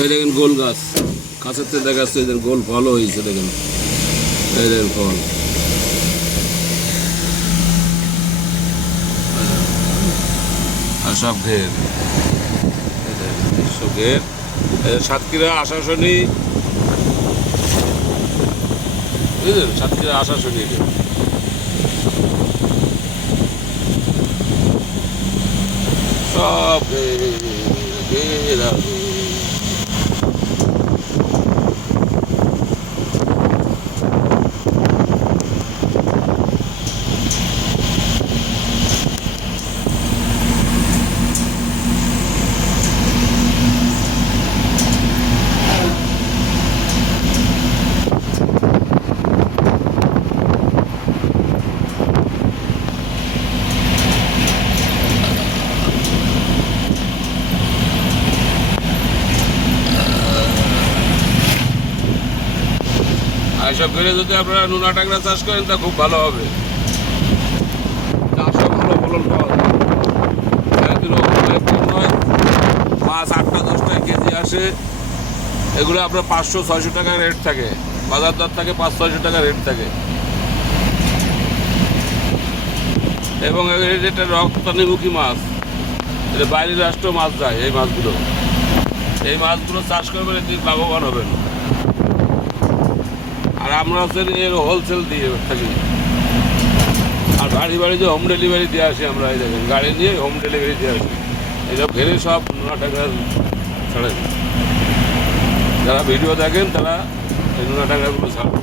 এই দেখেন গোল গাছ, কাছের থেকে দেখা যাচ্ছে এদের গোল ফলও হয়েছে, দেখেন এই দেখেন ফল। আর সব ঘের, সব ঘের। সাতক্ষীরা আশাশুনি, বুঝলেন, সাতক্ষীরা আশাশুনি সব ঘের। এসব করে যদি আপনারা নোনা টাংরা চাষ করেন তা খুব ভালো হবে, চাষও ভালো ফলন পাওয়া যায়। নয়, মাছ 8-10 কেজি আসে, এগুলো আপনার 500-600 টাকা রেট থাকে, বাজার দর থাকে 500-600 টাকা রেট থাকে। এবং এটা রপ্তানিমুখী মাছ, এটা বাইরের রাষ্ট্র মাছ যায়। এই মাছগুলো চাষ করবেন, এদিন লাভবান হবেন। আর আমরা হচ্ছে এর হোলসেল দিয়ে থাকি, আর বাড়ি বাড়ি যে হোম ডেলিভারি দিয়ে আসি আমরা। এই দেখেন গাড়ি নিয়ে হোম ডেলিভারি দিয়ে আসি। এইসব ঘেরে সব নোনা টাকা ছাড়েন, যারা ভিডিও দেখেন তারা এই নোনা টাকাগুলো ছাড়েন।